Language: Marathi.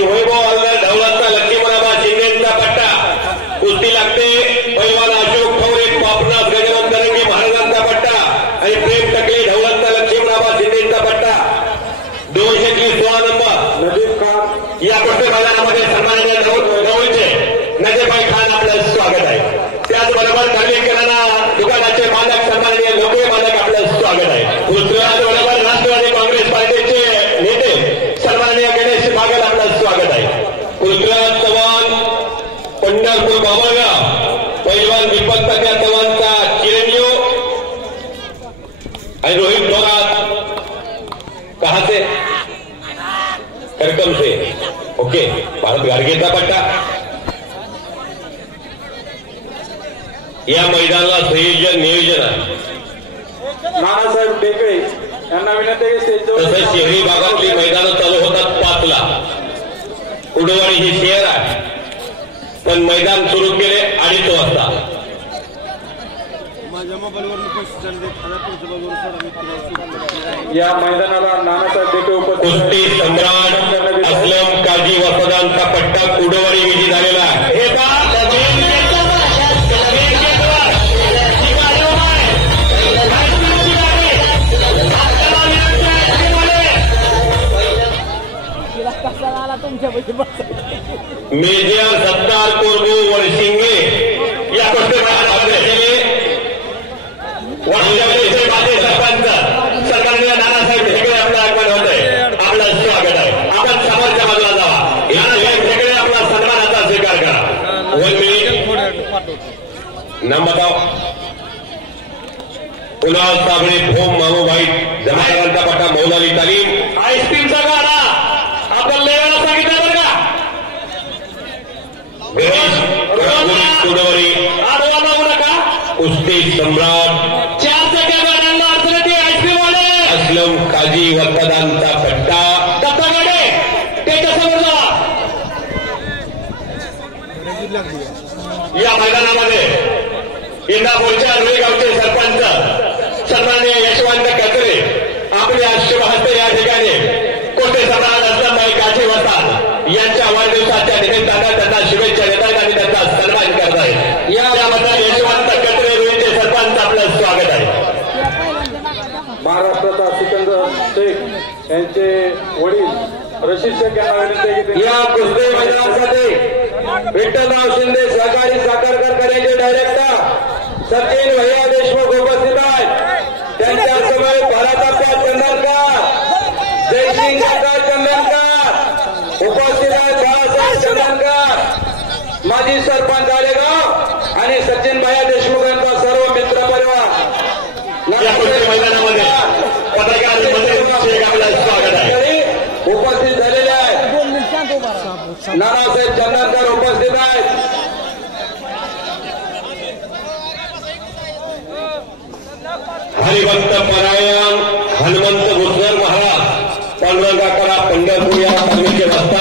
आणि वैभव हलदार ढवळाचा लक्ष्मीनाबा शिंदेचा पट्टा कुस्ती लागते पैलवान अशोक ठवरे पापनाथ गजानन तरंगे महाराजांचा पट्टा आणि प्रेम टकले ढवळाचा लक्ष्मीनाबा शिंदेचा पट्टा 216 नंबर नजीब खान या कुस्ती मैदानामध्ये सन्माननीय ढवळचे नजीबाई खान आपलं स्वागत आहे। त्याचबरोबर खांडेकरांना दुकानाचे मालक सन्माननीय लोके मालक आपलं स्वागत आहे। त्याचबरोबर राष्ट्रवादी काँग्रेस पार्टीचे नेते सन्माननीय गणेश बागल आपलं स्वागत आहे। पृथ्वीराज चव्हाण पंढरपूर बाबळगाव पैलवान दीपक तक्या चव्हाणचा चिरंजीव आणि रोहित थोरात कहा से करकम से ओके भारत गाडगेचा पट्टा या मैदानाला संयोजन नियोजन आहे नानासाहेब टेकळे यांना विनंती आहे स्टेजवर। तसंच शहरी भागातली मैदानं चालू होतात 5 ला कुडवाडी ही शहर आहे पण मैदान सुरू केले 2:30 वाजता। या मैदानाला नानासाहेब टेकळे उपस्थित कुस्ती सम्राट असलम काजी वफदांचा पट्टा कुडवाडी विजयी झालेला आहे। हे मेजर सत्तार कोरगू वळशिंगे या कुस्ती मैदानामध्ये माझे सरपंच सन्माननीय नानासाहेब ढेकळे आपलं आगमन होत आहे आपलं स्वागत आहे। आपण समोरच्या बाजूला जावा नानासाहेब ढेकळे आपला सन्मानाचा स्वीकार करा। 1 मिनिट नाम बताओ। कुणाल साबळे भोम मामूभाई जमाईवांचा पट्टा मौलाली तालीम आईस्क्रीमचा गाडा आपण लेवाला सांगितलं बरं का कुडवरी आडवा मागू नका। कुस्ती सम्राट 4 चाक्या गाड्यांना अडचणी आईस्क्रीम वाले असलम काजी वफदांचा पट्टा दत्ता गाडे त्याच्या समोर जावा। या मैदानामध्ये इंदापूरच्या रुईगावचे सरपंच सन्माननीय यशवंत कचरे आपल्या शुभ हस्ते या ठिकाणी कोटे सम्राट असलमभाई काजी वफद यांच्या वाढदिवसाच्या निमित्तानं त्यांना शुभेच्छा देत आहेत आणि त्यांचा सन्मान करत आहेत। याबद्दल यशवंत कचरे रुईचे सरपंच आपलं स्वागत आहे। महाराष्ट्राचा सिकंदर शेख यांचे वडील रशीद शेख यांना विनंती आहे की या कुस्ती मैदानासाठी विठ्ठलराव शिंदे सहकारी साखर कारखान्याचे डायरेक्टर सचिन भैया देशमुख उपस्थित आहेत। त्यांच्या समोर भारताचा चंदनकर जयसिंग चंदनकर उपस्थित आहेत। बाळासाहेब चंदनकर माजी सरपंच आलेगाव आणि सचिन भैया देशमुख यांचा सर्व मित्र परिवार या कुस्ती मैदानामध्ये पत्रकार स्वागत आहे। उपस्थित झालेले आहेत नानासाहेब चंदनकर उपस्थित आहेत। हरिभक्त परायण हनुमंत भुजबळ महाराज पांडुरंगाकडा पंढरपूर या तालुक्याचे वस्ता